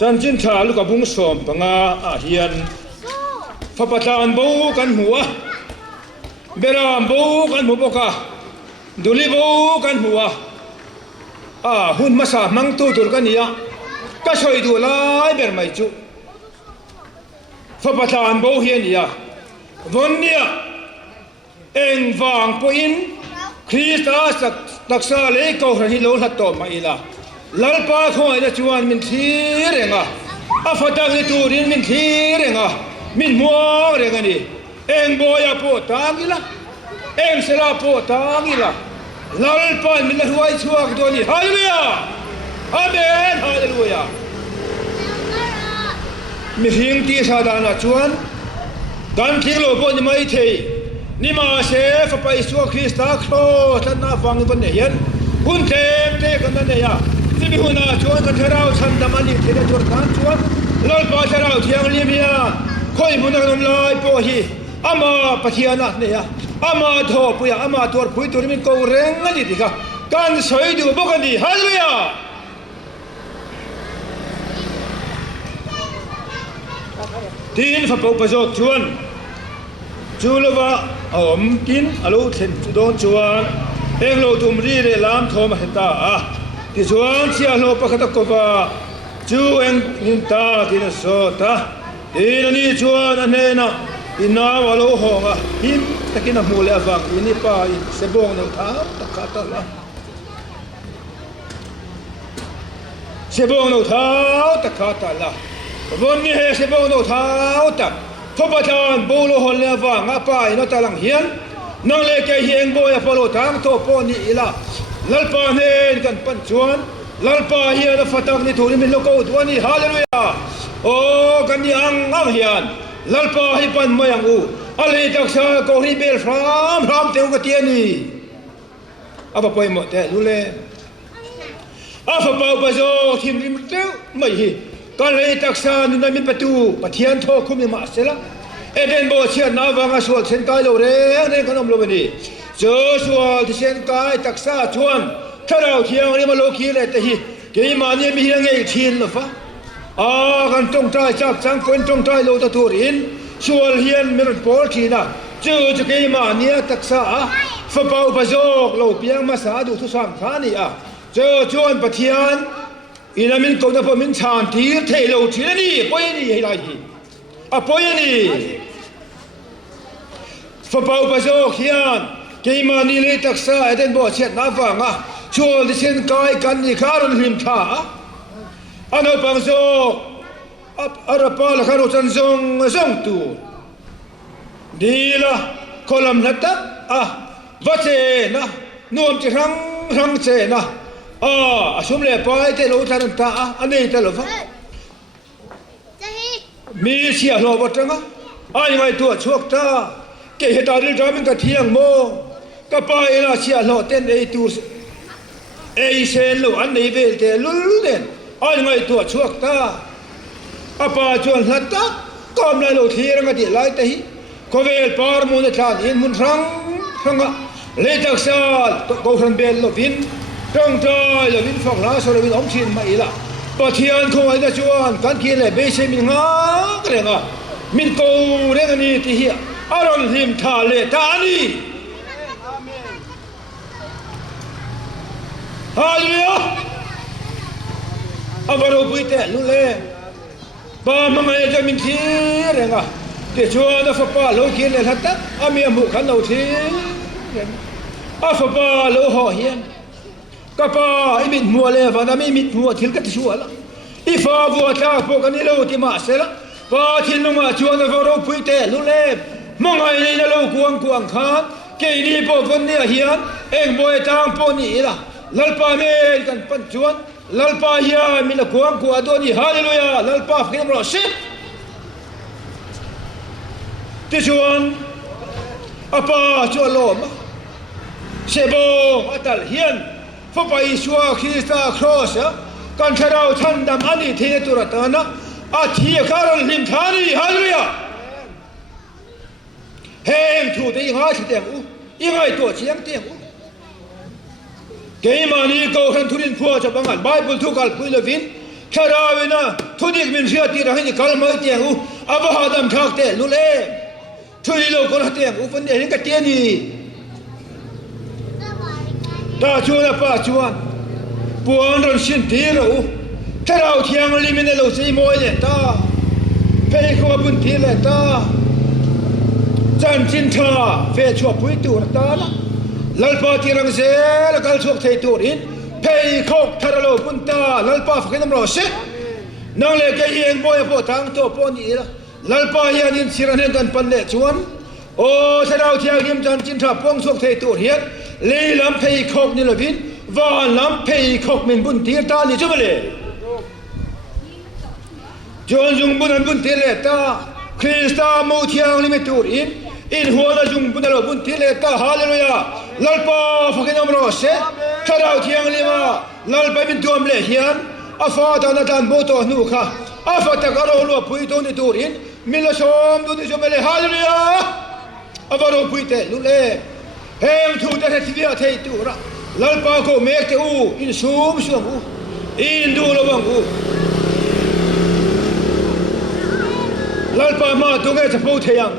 จันจินชาลูกกับบุ้งสมปังอาเฮียนฟ้าประทานบูกันหัวเบรามบูกันหัวปกะดุลีบูกันหัวหุ่นมาสามังตูตุกันเนี่ยก็ช่วยดูไล่เบรไม่จุฟ้าประทานบูเฮียนเนี่ยวันเนี่ยเอ็งวางปุยนคริสต์สักตักษาเล็กเขาให้โลหัตโตมาอีละลัลปาเขาให้จวนมินทีเร่งฟัตักให้ตูรินมินทีเร่งมินมัวเร่งนี่เอ็งบอยโปตากิละเอ็งเสลาโปตากิละลัลปามินละหัวชัวกตัวนี้ฮาเลลูยาอาเมนฮาเลลูยามิหิงตีสาดานะจวนกันทิ้งโลกนี้ไม่เทนี่มาเชฟไปสัวคริสต์ครอสท่านน่าฟังวันนี้เห็นคุณเต็มกันนั่นเนี่ยที่มีหัวหน้าชวนกันเทเราฉันดำมันดีเทเราจวดกันชวนเลิศปาเทเราเที่ยงลิเมียคอยมุนกันลอยโปฮีอามาปะเทียนักเนี่ยอามาทอปุยอามาตัวปุยตัวนี้มันกูเร่งกันดีค่ะการสวยดูบุกันดีฮาเลลูยาทีนฝาปูประโยชน์ชวนจูลวะมกินอลูเทนจูโดนจวนเองโลตุมรีเรลามโทมาเฮตาที่จวนเสียโลปะคตะกบะจูเองนินตาที่นโซตาอีนันนี่จวนอันเนนะอินาวะโลหงะหิมตะกินมูเลฟังอินิปาอิเซบงเนท้าตะคาตะละเซบงเนท้าตะคาตะละวันนี้เซบงเนท้าตะพบประธานบูโลฮอนเลฟังอาปายนตะลังเฮียนนังเลกเฮียงโบยฟอโลทางโตปอนี่อีละลัลปาเนนกันปัญจวนลัลปาเฮียนฟัตักนี่ทูริมิโลโกดวานี่ฮาเลลูยาโอ้กันนี่อังเฮียนลัลปาฮิปันมายังอูอะไรตักษาโกริเบลฟรามเทวกเตียนี่อาปะปอยหมดแต่รู้เลยอาฟะเปาปะโซทีมริมเตวไม่ฮีกันเลยตักษานุนามิประตูปะเทียนโทคุมิมาเสละเอเดนโบเชียนนาวังอาสวลเซนกายโลเรเนขนมโลบันีโจชัวที่เซนกายตักษาชวนถ้าเราเที่ยงนี้มาโลกีเลยแต่ฮีเกี่ยมาเนี่ยมียังไงทีนหรอฟ้ากันตรงใจจับสังคนตรงใจโลตะทูรินชัวเฮียนมีรถโพลทีน่ะเจอจะเกี่ยมาเนี่ยตักษาฟ้าเป่าปะโจกโลเปียงมาสาดูทุสังขานี่เจอชวนปะเทียนอินามินก็จะพอมินชานทีเทโลทีนี่ปอยนี่ให้ไรฮีปอยนี่ฟ้าเป่าปะโจกเฮียนเกี่ยมานี่เลยตักษาเอเดนโบเชียนนาฟังชวนที่เช่นกายกันนี่คารุนหิมท่าอันเอาปังโซอาราปาลคารุจันซงตูดีละคอลัมนัตตะวัชเจนะนวมจิรังเจนะชุมเล่ปอยเตโลทันตาอันนี้เตโลฟ้ามีเสียโลบัตรงยังไงตัวชกตาเกี่ยตาดิลจามินกะเทียงโมก็ไปละเสียโลเต้นตูเซนโลอันนี้เวลเตลุลเด่นยังไงตัวชกตาปาจวนหัตตะก็ไม่โลทีรังกะดิไลแต่ฮีก็เวลปาร์มุนทานอินมุนรังเลตักซาลก็รันเบลโลวินตรงใจโลวินฟังลาสโลวินอมชินมาอีละปะเทียนคงไอ้ตะจวนกันกินเลยเบเชมินงาเร่งมินโกเร่งนี่ที่เฮียอารอนหิมทาเลตานีฮาเลลูยาอาบารุบุยเตลุเลปามังไงจะมินทีเร่งเดี๋ยวชวนฟ้าป่าโลกินเลยทัตตะอามีมุขันโลทีฟ้าป่าโลหอเฮียนก็ป่าไอมิดมัวเลยวันนั้นไม่มิดมัวทิลกัตชัวละอีฟ้าบัวตาพวกกันนี่โลที่มาเสละป่าทิลลงมาชวนฟ้าโลบุยเตลุเลมังไงนี่โลกวงขานเกี่ยดีพวกคนเนี่ยเฮียนเอ็งบอยตามพวกนี้ละลัลปาเมนกันปัญจวนลัลปาเฮียมีละกวงอดนี่ฮาเลลูยาลัลปาฟิกมรอชิดที่ชวนปาชวนลมเชโบอัตลเฮียนฟ้าไปชัวคริสตาครอสกันเทเราทันดำอันนี้เทตุรตานะที่การลิมทานีฮาเลลูยาเฮงถูกยังไงเตียงยังไงตัวเชียงเตียงเกี่ยมานี่ก็ขันทุรินพัวจะบังคับไบเบิลทุกข์ปุยเลวินคาราวินะ ทุดิกมินเสียตีระให้นี่กัลมาเตียงอูอาบฮาดัมทักเตลุเล่ทุยโลกคนเตียงอูฟันเดนี่ก็เตียนี่ตาชวนป้าชวนปวนรอนชินตีรูถ้าเราเที่ยงลิมินเราซีโมยเลตาเพ่ขวบุญทีเลตาจันจินทาเฟชัวปุยตูรตาละลัลปาตีรังเซลกัลชวกเทตูรินเพ่ขกทาราโลบุญตาลัลปาฟกินมรอเซนางเล็กเองบ่อยพอทางตัวปนอีละลัลปาเฮียนินสิรันกันปันเลชวนโอ้ถ้าเราเที่ยงลิมจันจินทาปวงชวกเทตูเฮียลีลำเพ่ขกนี่ละบินวานลำเพ่ขกมินบุญทีตาลิจุบเลจวนจุงบุญบุญทีเลตาคริสตาโมเทียงลิมิตูรินอินหัวละจุงบุญละบุญทีเลตาฮาเลลูยาลัลปาฟกินมรอเซถ้าเราเที่ยงลิมาลัลปาบินตัวมเลเฮียนอาฟาตานาตันโบโตนูค่ะอาฟาตะการโลปุยโตนิตูรินมิลชอมดูดิจุบเลฮาเลลูยาอาฟาโรปุยเตลุเลเฮงทูเตเฮติวิอาเทตูระลัลปาโกเมกเตอูอินซูมซูมอูอินดูระวังอูลัลปามาตุเกจะพูดเทียง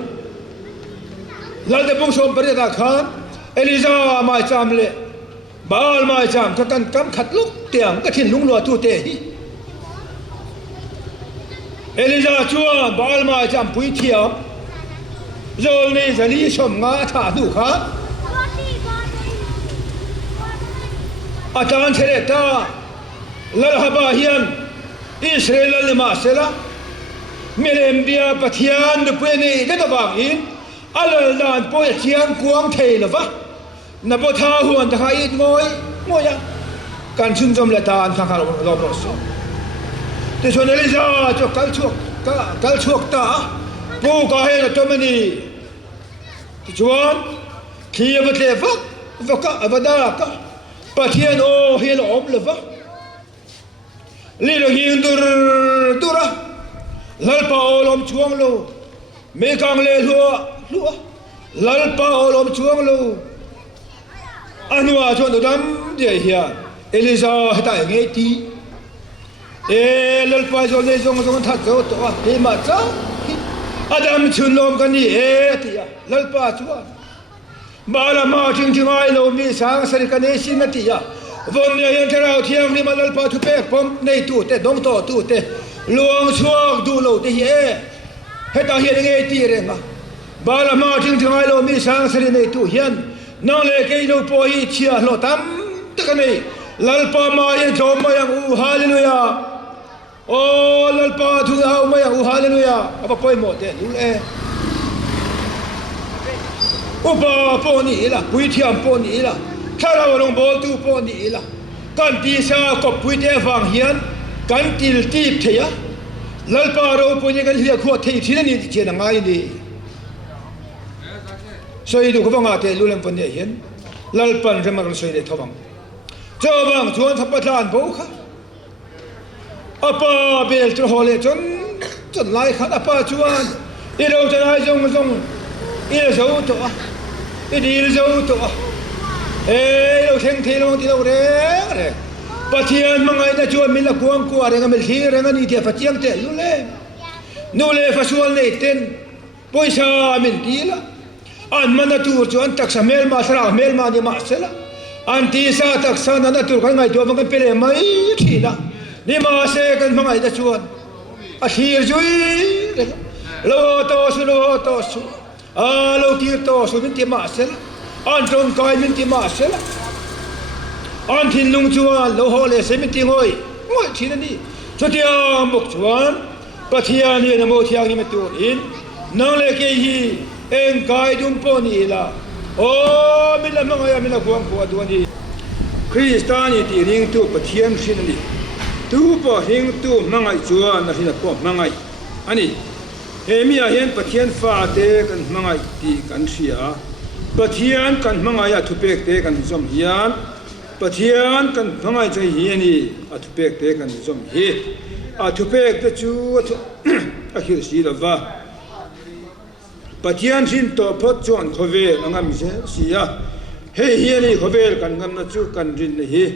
ลัลเดบุงชมปริตาขานเอลิซามาจามเลบาลมาจามถ้ากันกำขัดลุกเตียงก็ทิ้งลุงลัวตูเตหีเอลิซาชัวบาลมาจามปุยเทียมโจลนี่จะลีชมงาถาดูขาอาจารย์เทเรตาลัลฮบาฮิยันอิสราเอลลิมาเซลาเมเลมเบียปะเทียนดุเปนี่เดตบางอินอัลลานปอยเทียนกวางเทลวะนับท่าหัวตะไคร้งอยยังการชุนจอมละตานทางการรบรสแต่ชนเอลิซาจะกัลชวกตาปูกาเฮนตัวมันนี่ที่ชวนขียบเทฟักะอบดากะปะเทียนโอเฮลอมเลวะลีโลยินดูระลัลปาโอลมช่วงโลเมกังเลลัวลัลปาโอลมช่วงโลอันว่าชวนดำเดียเฮียเอลิซาให้ตายไงตีลัลปาโจเลจงทัดเจ้าตัวเฮมาจ้าอาดัมชุนลมกันนี่ตียลัลปาชวนบาลามาจริงๆไอ้โลมีสางสริกันเอชินตียวันนี้ยังจะเราเที่ยงนี่มาลัลปาทุเปกผมในตู้เตดงโตตู้เตลวงช่วงดูโลที่เฮ่ให้ตาเฮียนไงตีเรงอ่ะบาลามาจริงๆไอ้โลมีสางสริในตู้เฮียนน้องเล็กไอ้โลปอยเชียโลตั้มตะกันนี่ลัลปามายังจอมมายังอูฮาเลลูยาโอ้ลัลปาทุกเอามายังอูฮาเลลูยาเอาไปปอยหมดเด้ดูเออุปปอนี่ล่ะปุยเทียมปอนี่ล่ะถ้าเราลงบอลตู้ปอนี่ล่ะกันตีซากบปุยเตฟังเฮียนกันตีลตีบเทียลัลปาโรปุยกันเฮียขวดเทียที่นั่นนี่เจนังไงนี่สวยดูก็บังอาจจะรู้เรื่องปัญญาเห็นลัลปันจะมากันสวยได้ทวังเจ้าบังชวนทับประธานโบค่ะอาป้าเบลจะหอเลจนไล่ขัดอาป้าชวนอีเราจะได้จงอีเราจะอุตัวอีดีเราจะอุตัวเราเข่งเทลงที่เราเร่ปะเทียนมังไงนะชวนมิลกวงกัวเรื่องมิลทีเรื่องนี้เดียฟัดยังเตลุเล่นูเล่ฟัชวนเล่เต้นปุยชามินตีละอันมันตูจวนตักสเมลมาสระเมลมาเนี่ยมาเสละอันที่ซาตักสานันตูกันไงตัวมันกันเป็นไม่ทีละนี่มาเสกันมังไงนะชวนอาชีพจุยโลโตสุโลกีโตสุมินติมาเสละอันตรงกายมินติมาเสละอันที่ลุงจวนโลโหเลเสมินติงอยที่นั่นนี่ชุดยามบุกจวนปะเทียนี่นโมเทียงนี่มันตัวอินนางเล็กยี่เอ็งกายดุมปนี่ละโอ้มิละมังไงมิละกวงกัวตัวนี้คริสตานีที่ริงตัวปะเทียงสินนี่ตัวปะริงตัวมังไงจวนนะสินะปะมังไงอันนี้เฮมีอาเห็นปะเทียนฟ้าเตกันมังไงตีกันเสียปะเทียนกันมังไงทุเปกเตกันจอมเฮียนปะเทียนกันมังไงใจเฮียนี่ทุเปกเตกันจอมเฮียทุเปกเตจูอะคิดสิละวะปะเทียนสินโตพดจวนขเวลงามเสียเฮียนี่ขเวลกันงามนะจูกันรินนี่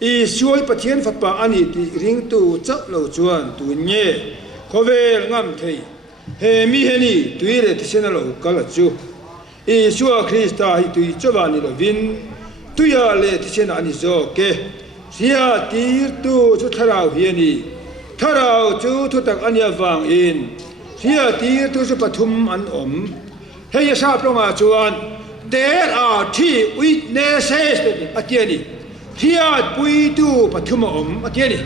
i suai pathian fapa ani ti ring tu chap lo chuan tu nge khovel ngam thei he mi he ni tuile ti sena lo kala chu i suwa krista hi tui chawani lo vin tuya le ti sena ani zo ke sia tir tu chu tharau hi ani tharau chu thu tak ania wang in sia tir tu chu pathum an om he ya sa plonga chuan there are three witnesses atiani sia pui tu pathum om atiani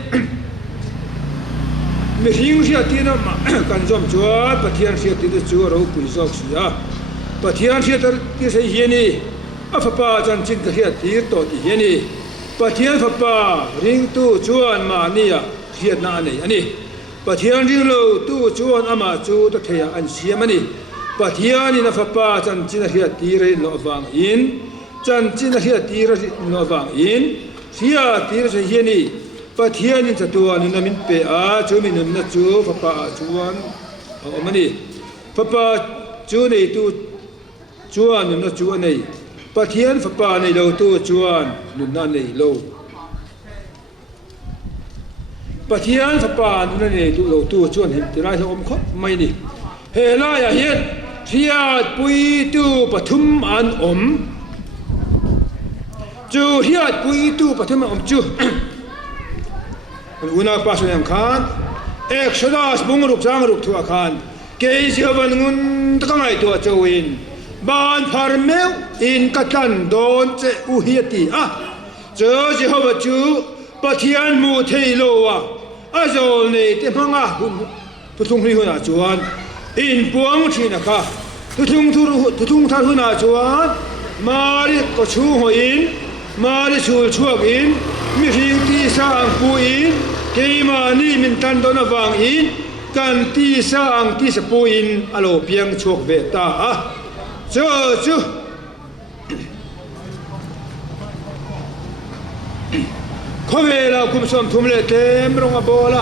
mi hing sia tina ma kan zom chuan pathian sia ti chu ro pui zok sia pathian sia tar ti sei hi ni afapa chan chin ka sia tir to ti hi ni pathian fapa ring tu chuan ma nia hiat na nei ani pathian ring lo tu chuan ama chu ta theya an siam ani pathian in fapa chan chin hiat tir lo wang in chan chin hiat tir lo wang in sia tir sei hi ni pathian in chatuan in min pe a chu min na chu fapa chuan omani fapa chu nei tu chuan na chu nei pathian fapa nei lo tu chuan nun na nei lo pathian fapa nun nei tu lo tu chuan hin tirai om kho mai ni he la ya hiat hiat pui tu pathum an om chu hiat pui tu pathum om chu una paso yang khan exodus bungruk jangruk thua khan ke siawan ngun takangai tu chawin ban pharmeu in katan don che u hiati a cho jehova chu pathian mu theilo wa azol ne te manga hun tutung ri huna chuan in puang thina kha tutung thar huna chuan mari ko chu hoin mari chul chuak in mi ring ti sang pu in keima ni min tan don awang in kan ti sang ti sa pu in alo piang chuak ve ta a chu khowela kum som thumle tem ronga bola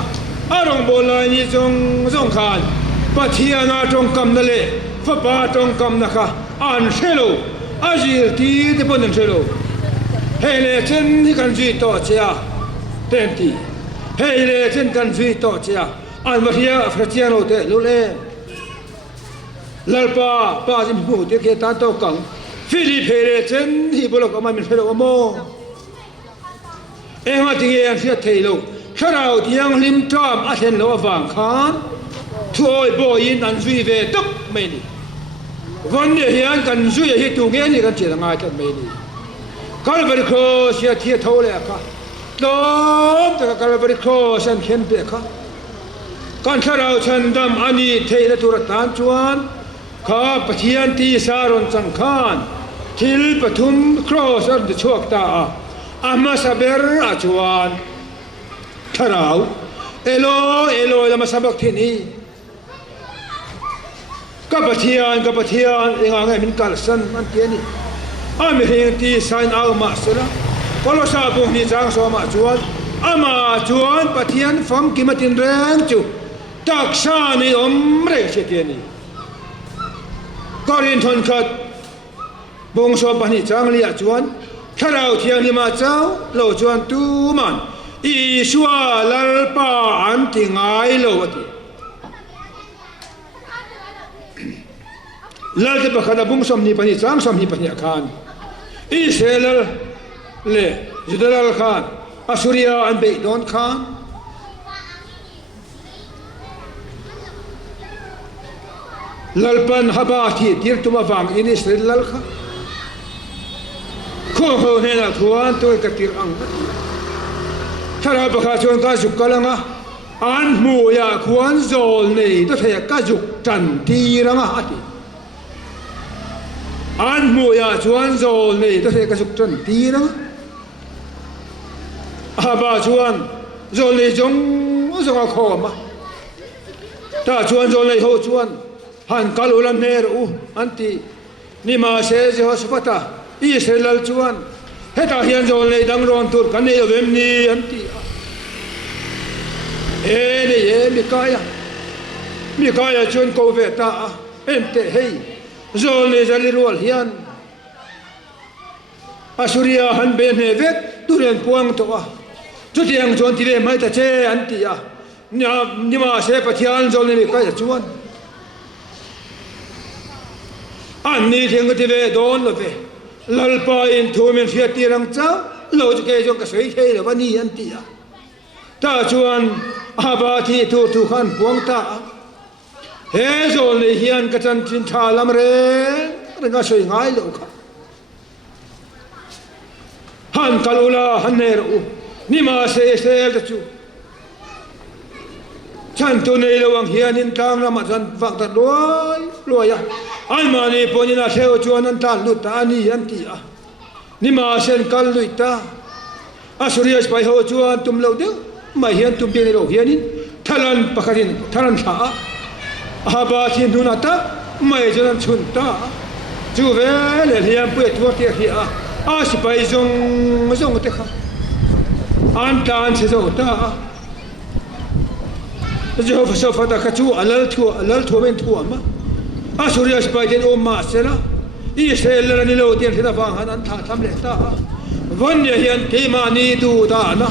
arong bola ni jong khan pathiana tong kam na le fapa tong kam na kha an shelo ajir ti de bon shelo hele chen ni kan ji to chia tenti hele chen kan ji to chia an maria frachiano te lule lalpa pa jim hu te ke ta to kang philip hele chen hi bolok ama min phelo mo ema tinge an sia theilo kharau tiang lim tam a then lo awang khan thoi boy in an zui ve tuk mai ni van ne hian kan zui hi tu nge ni kan che nga kan mai ni Calvary cross ya thia thole kha dom ta Calvary cross an khen pe kha kan kharau chan dam ani theila tur tan chuan kha pathian ti saron chang khan thil pathum cross ar de chok ta ama saber a chuan kharau elo lama sabak thini kapathian enga ngai min kal san an tiani ami heng ti sign out ma sera polosa bu ni chang so ma chuan ama chuan pathian fam kimatin reng chu taksa ni om re che tiani korin thon khat bong so pani chang lia chuan kharau thiang ni ma chau lo chuan tu man i shwa lalpa an ti ngai lo ati lal te pakhada bung som ni pani chang som ni pani khan Israel le Judalal khan Asuria an be don khan lalpan habati tir tuma wang in Israel lal khan ko ho hena thuan to ka tir ang thara pakha chon ka sukalanga an mu ya khuan zol nei to thaya ka juk tan tiranga ati an mu ya chuan zol nei to thaya ka juk tan tiranga aba chuan zol nei jong zonga khoma ta chuan zol nei ho chuan han kalulan ner u anti ni ma se je hospata Israel chuan heta hian zol nei dang ron tur kan nei ovem ni anti mikaya chuan ko ve ta ente hei zol nei zali rol hian Asuria han ben he vek turen puang to ทุเรียงจวนที่เล่ไม่แต่เจอันตีอ่ะนี่มาเสปะเทียนจนเลยใกล้จะจวนอันนี้เทียงก็ที่เล่โดนเลยลัลปาอินทูมินเฟียตีรังเจ้าเราจะเกยจงกระสวยเทเลยวันนี้อันตีอ่ะถ้าจวนอาบาที่ทุกขันพวงตาเฮโซเลยเฮียนกระจันจินชาลำเร่เรื่องก็สวยง่ายเลยครับฮันกัลอุลาฮันเนรูนี่มาเซลตะจูฉันตัวในระหว่างเฮียนินทางละมาจันฟังตัดรวยอันมานี่พอนี่นาเซลจวนนันตันลุตานี่ยันตีอ่ะนี่มาเซนกัลลุยตาอาสุริยสไปโฮจวนตุมเลวเดียวไม่เฮียนตุมเปียนโลเฮียนินทารันปะกันทารันท่าอาบาทินดูนัตตาไม่จนันชุนตาจูเวลเฮียนเปิดตัวเทียเฮียอาสไปจงเตะข้าอันตานเสด็จตาจะเอาฟ้าฟ้าตะกัจูอัลลทัวเป็นทัวมาอาสุริยสไปเดนโอมาเสละอีเสลลานิโลเตียนที่ตะฟังหันอันท่าทำเลตาวันนี้เฮียนกีมานีดูตานะ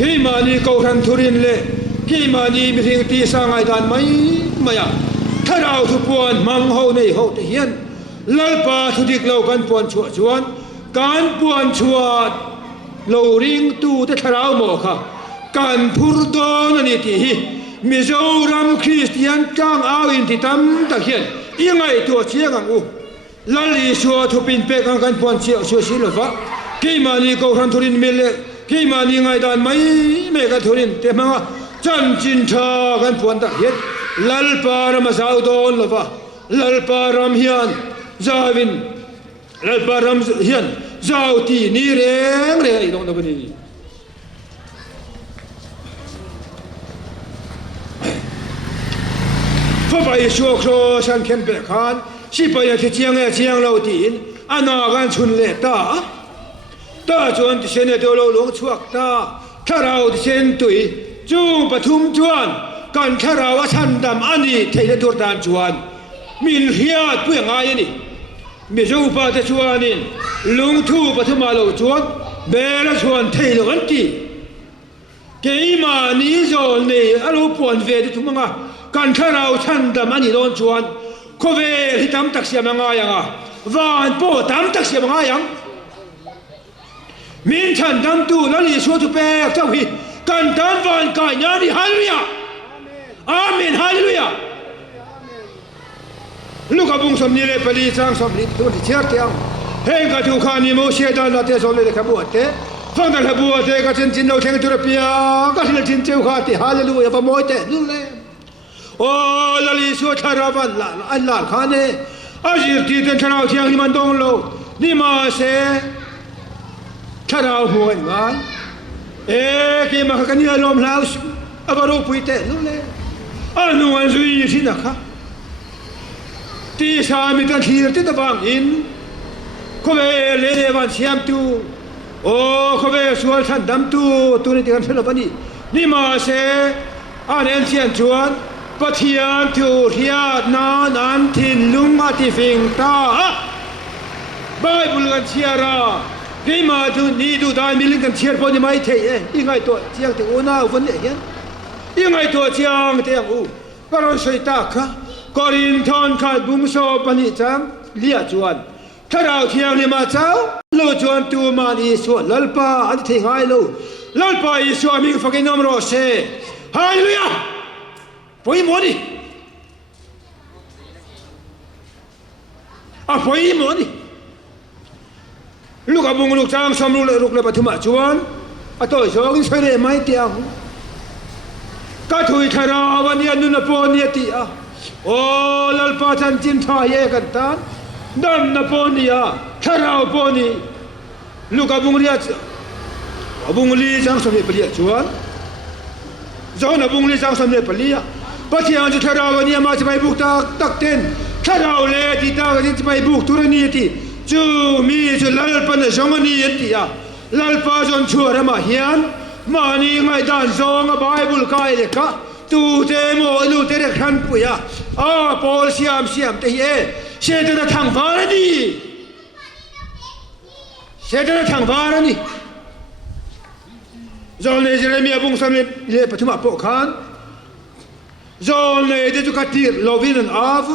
กีมานีเกาทันทุรินเล่กีมานีมีสิ่งที่สร้างไอ้ดานไม่อะถ้าเราทุกคนมังเขาในเขาเฮียนลัลปาทุดิกเรากันปวนชัวชวนการปวนชัวโลริงตูแต่ทราวโมค่ะการพูดโดนนี่ที่มิโซรัมคริสเตียนจ้างเอาอินที่ทำตะเคียนยังไงตัวเชียงอูลัลิชัวทุปินเปกันกันปวนเชียวชิลฟ้ากี่มานี่ก็คันทุรินเมลกี่มานี่ไงดานไม่กันทุรินแต่มาจันจินชากันปวนตะเคียนลัลปารามซาอุดอนลฟ้าลัลปารามเฮียนซาวินลัลปารามเฮียนเจ้าที่นี่เร่งตรงนี้พอไปชัวโครฉันเข้มเปกขันสิไปยังที่เชียงเราตีนอันนากันชุนเล่ตาจวนที่เชนเดโลหลงชวกตาถ้าเราที่เชนตุยจูงปทุมจวนกันถ้าเราว่าฉันดำอันนี้เทเลตัวดานจวนมีเฮียดเพื่อไงนี่มีเจ้าป่าจะชวนนี่ลุงทูปฐมาโลชวนเบลชวนเทลกันตีเกี่ยมานี้โจนี่อารมณ์ปวนเวททุกมังอ่ะการข้าเราฉันดำอันนี้โดนชวนโคเวที่ทำตักเสียมังอ่ะวานโปทำตักเสียมังอ่ะมินฉันดำตูแล้วนี่ชัวทุเปกเจ้าพี่การทำวานกายานี่ฮาเลลูยาอาเมนฮาเลลูยาลูกกับบุงสมนีเลยผลิตสร้างสมนีตัวที่เชื่อเทียงเฮงกับทุกขานิโมเชดานนาเตสโลเลยขบวนเตฟังแต่ขบวนเตก็จินเราเทงตุรปียก็จินจินเจ้าข้าที่ฮาเลลูยาพระโมยเตนู่นเลยโอ้ลลิสุชาราวันละอัลลาห์ข้าเนี่ยอาจิรตีเดินชราเทียงนี่มันตรงโลนี่มาเสชราหัวงานกี่มากันเนี่ยลมลาวอับารุปุยเตนู่นเลยอันนู้นจุยที่นักค่ะที่สามีกันที่ที่ตะบังอินเขาไปเล่นวันเชียมตูโอ้เขาไปสวนสันดำตูตัวนี้ที่กันเสร็จแล้วนี่นี่มาเสอันเอ็นเชียนจวนปะเทียนทูเทียนานอันทินลุงอาทิฟิงตาไบเบิลกันเชียรากี่มาดูนี่ดูได้มีลิงกันเชียร์พอนี่ไม่เท่ยังไงตัวเชียงที่โอน่าวันนี้ยังไงตัวเชียงที่อูก็เราใช้ตาค่ะกอรินทอนขาดบุ้งโซปนิจังเลียจวนถ้าเราเที่ยวนี่มาเจ้าโลจวนตัวมาดีส่วนลัลปาอันที่ง่ายโลลัลปาอีส่วนมีฟังกินน้ำโรเซ่ฮาเลลูยาปุยโมนี่ปุยโมนี่ลูกกับบุ้งลูกจ้างสมรู้ลูกเลยปฐุมจวนตัวโชกินช่วยได้ไหมเตียงก็ถุยคาราวันนี้นุนปอนเนี่ยตีโอ้ลัลปาจันจินทายกันตานดันนปอนีคาราปอนีลูกกับบุ้งเรียบุ้งลีจังสมเด็จปลีจวนจวนบุ้งลีจังสมเด็จปลีปะที่อันจะคาราวันนี้มาจะไปบุกตักเต้นคาราเลที่ตากันจะไปบุกตุรนีที่จูมีจะลัลปาเนี่ยจงนี่ตีลัลปาจนชัวร์มาเฮียนมานี่ไงด้านจงไบเบิลกายเลยค่ะตูเตโมลูเตเรขันปุยปอลเซียมเตยเชตระทางฟ้านี่เชตระทางฟ้านี่ John ne Jeremia bung samit le pathuma po khan John ne de tu katir lovin an av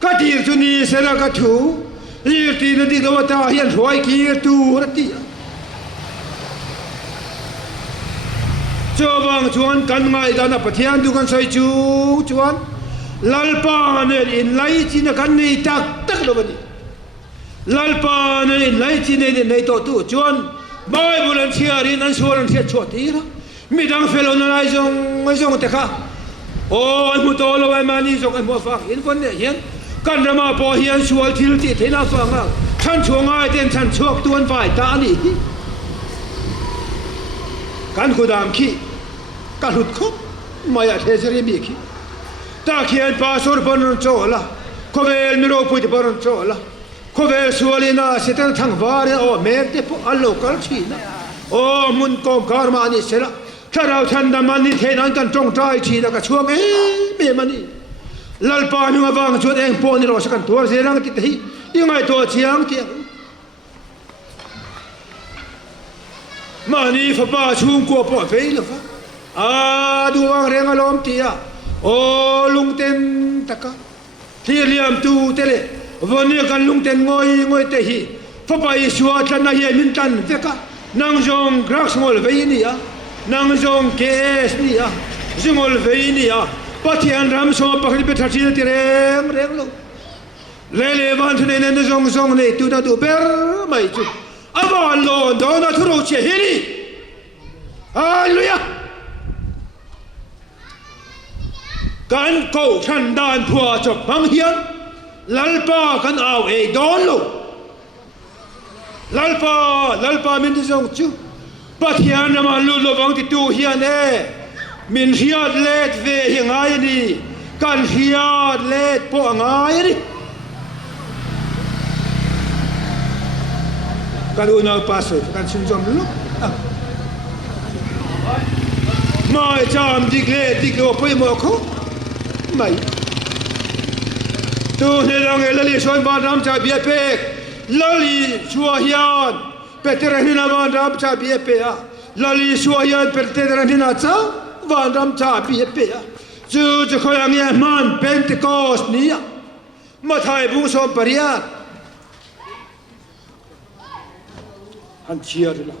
katir tu ni sela ka thu ti na di lawata hian roi ki tu rati Chawang chuan kan ngai dana pathian du kan soi chu chuan lalpa ne in lai chi na kan nei tak tak lo bani lalpa ne in lai chi ne nei to tu chuan Bible an thiarin an sual an thiat choti ra midang fellow na lai zong te kha o an mu to lo ai mani zong an mo fa in von ne hian kan rama po hian sual thil ti theina fa nga than chuangai ten than chuak tuan vai ta ni kan khudam khi ka hlut khop maya theseri mi khi ta khian pastor bon chola kovel miro pui de bon chola kovel sualina sitan thang vare o mer te po allo kal china o mun kom karma ni sela tharau thanda mani thenan kan tong tai china ka chuang me mani lalpa mi awang chuan eng po ni ro sakan tur zerang ti hi ingai to chiang ti mani fa pa chung ko po fe lo fa a duwang reng alom ti ya o lungten taka thi liam tu tele voni kan lungten ngoi te hi fa pa isua tlan na hi min tan veka nang jong grax ngol ve ni ya nang jong kes ni ya jingol ve ni ya pathian ram so pakhri pe thathi ti reng lo le van thne ne jong ne tu da du ber mai chu aba lo do na thuro che hi ni hallelujah kan ko than dan phua chop bang hian lalpa kan aw e don lo lalpa min jong chu pathian ma lu lo bang ti tu hian e min hiat let ve hi ngai ni kan hiat let po ngai ni kan una paso kan sin jom lu mai cham dik lo poi mo ko mai tu ne rang e lali soin ban ram cha bia pek lali chua hian peter ni na ban ram cha bia pe a lali chua hian peter ni na cha ban ram cha bia pe a chu khoyang ye man pentecost ni a ma thai bu so pariat an chia la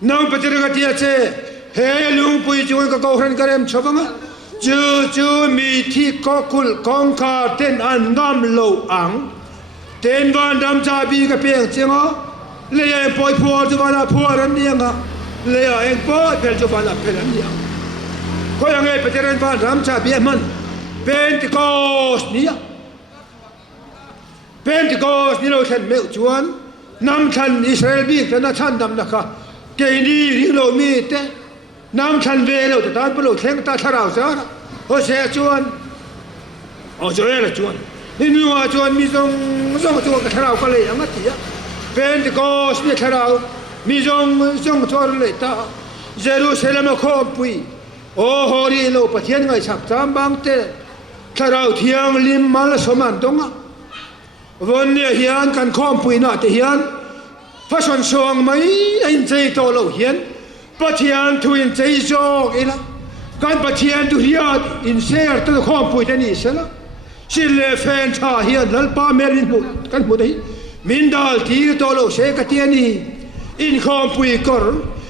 nang peter ga tia che he lung pui chu ka ko hran karem chawanga chu mi thi ko kul kong kha ten an ngam lo ang ten van dam cha bi ka peng chengo le ya poi pho chu bana pho ran niang ga le ya eng po pel chu bana pel ran niang ko yang e peteren van dam cha bi man pentecost ni lo than meu chuan nam than israel bi ta na than dam na kha ke ni ri lo mi te nam than ve lo ta pa lo thleng ta tharau sa ho se chuan o joe la chuan ni nu a chuan mi zong chuan ka tharau ka le anga ti a pentecost ni tharau mi zong chor le ta jerusalem kho pui o hori lo pathian ngai sak cham bang te tharau thiang lim mal soman tonga von ne hian kan khom pui na te hian fashion song mai in chei to lo hian pathian thu in chei jok ila kan pathian tu hiat in share to khom pui te ni sela sile fen tha hian lalpa merin mu kan mu dei min dal ti to lo se ka ti ni in khom pui kor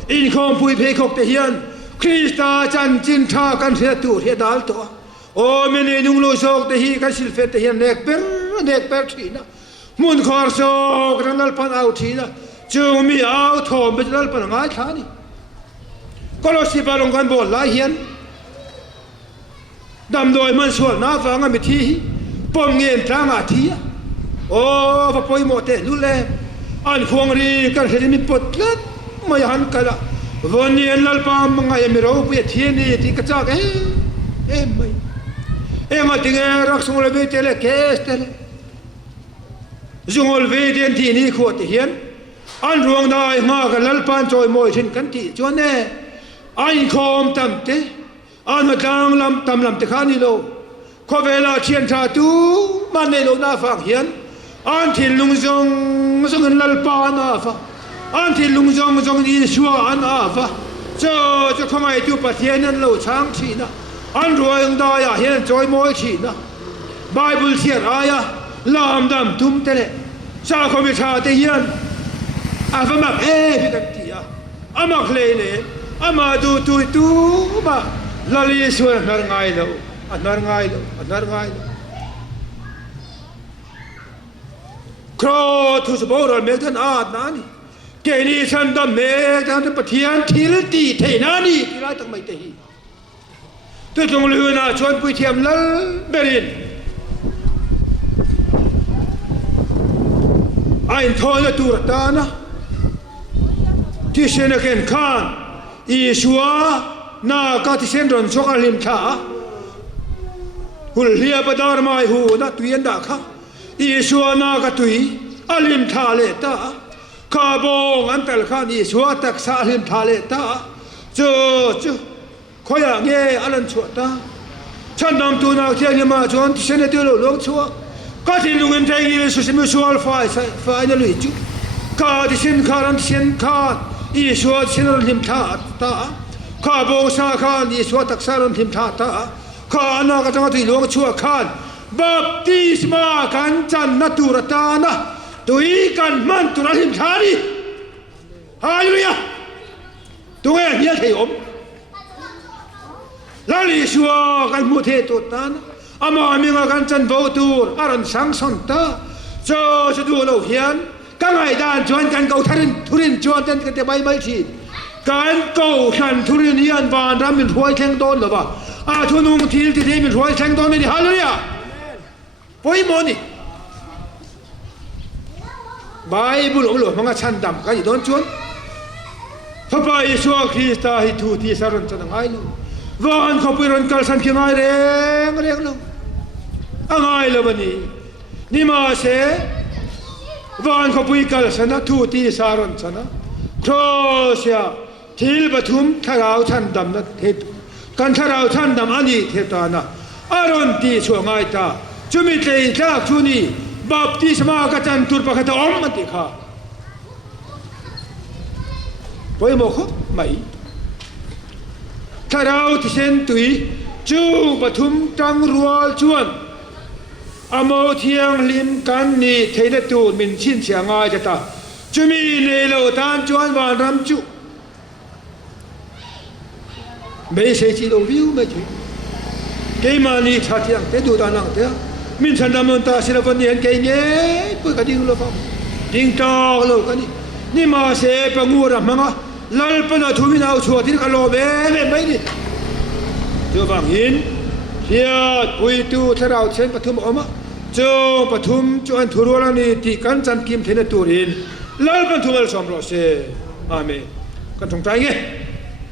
in khom pui phe khok te hian krista chan chin tha kan se tu he dal to o meni nung lo sok te hi ka sil fe te hian nek per thina mun khar sok ranal pan au thina chu mi au thom be dal pan ngai thani kolosi balong kan bol lai hian dam doi man sual na fa nga mi thi pom ngem tanga thi o fa poi mo te lu le an khuang ri kan he mi potlat mai han kala voni lal pam nga ye mi ro pu thi ni ti ka cha ke mai ma tinge rak sung le be tele kes tele zungol ve den ti ni kho ti hian an ruang dai ma ka lal pan choi moi thin kan ti chuan ne ai khom tam te an ma tang lam tam lam te khani lo kho vela thian tha tu man ne lo na fa hian an thil lung zong lal pa na fa อันที่ลุงจงอีชัวอันอาวะเจ้าขมายตัวประเทศนั้นเราช้างชีนะอันรวยได้อะเห็นจอยมอยชีนะไบเบิลเสียอายะลามดำทุ่มเตะชาคอมิชาเตียนอาฟมักพิกันตีอะอามักเลยเนี่ยอามาดูมาลาลีสวนนารง่ายแล้วนารง่ายครอทุสบอร์เมกทันอาดนานี่เกณีฉันดำเมกทันปะเทียนทีลตีเทนานี่ที่ไรตั้งไม่เตหีตัวจงเลือนาชวนปุยเทียมลลเบรินไอ้ทอยตูรตานะที่เชนเกนคานอีชัวนากาที่เชนรอนชกอลิมท่าหุลเลียบดาร์ไมหูนะตุยันดาค่ะอีชัวนากาตุยอลิมท่าเลตาคาบงอันเตลคานอีชัวตักซาอลิมท่าเลตาจูขออย่างเงี้ยอันนั้นชัวตาฉันนำตัวนักเที่ยวมาจวนที่เชนเตลลงชัวก็ที่ลุงเงินใจเงี้ยสุดมิชัวไฟนั่นเลยจูก็ที่เชนคารันเชนคานอีชัวเชนอลิมท่าตาข้าบงสาคานอีชัวตักซารันทิมท่าตาข้าอนากจังตุยหลวงชัวคานบัพติศมากันจันนตุรตานะตุยกันมันตุรทิมท่านีฮาเลลูยาตัวเงี้ยเทียมลาลิชัวกันมุเทตุตานอามามิงกันจันโบตูร์อารันสังสันตาเจ้าจะดูเราเฮียนกังไงด้านจวนกันเกาทุรินจวนกันกันแต่ใบไม้ทีการเก่าขันทุเรียนยันบานรำเป็นรวยแข่งต้นหรือเปล่าทุนุงทีที่เป็นรวยแข่งต้นนี่ฮาเลลูยาปอยมอนี่ไบเบิลหลวงมังชันดำกันอยู่โดนชวนพระบายิชัวคริสต์ให้ทูที่สารนจันทร์ไงลูวันเขาไปรันกัลสันเคียงไงเร่งลูไงลูวันนี้นี่มาเสวันเขาไปกัลสันทูที่สารนจันทร์ครอเซียทิลปฐุมทาราวชันดำนัดเทตกันทาราวชันดำอันนี้เทตานะอารอนตีช่วงไงตาจุมิเตยจากชุนีบัพติศมากจันตุรปะกตอมมันติขาไปโมกไม่ทาราวที่เซนตุยจูปฐุมจังรัวชวนอโมเทียงลิมกันนี่เทเลตูมินชินเสียงไงจะตาจุมีเลโลตานจวนวานรำจุไม่ใช่ที่เราวิวไม่ใช่เกมานีชาติยังแต่ดูตานังเถอะมินฉันดำมันตาศิลปนิยันเกยเน่ปุ๊กดิ้งโลฟังดิ้งตอกโลกันนี่มาเสพงูระมังอ่ะลัลปนาทุมินเอาชัวที่กันโลเบ้ไม่ดิเจ้าฟังหินเฮียปุยตูทาราวเชนปฐุมอมะเจ้าปฐุมจวนทุรวลานีที่กันจันกิมเทนตูรินลัลปันทุมัลสมรสเซอาเมนกันตรงใจไง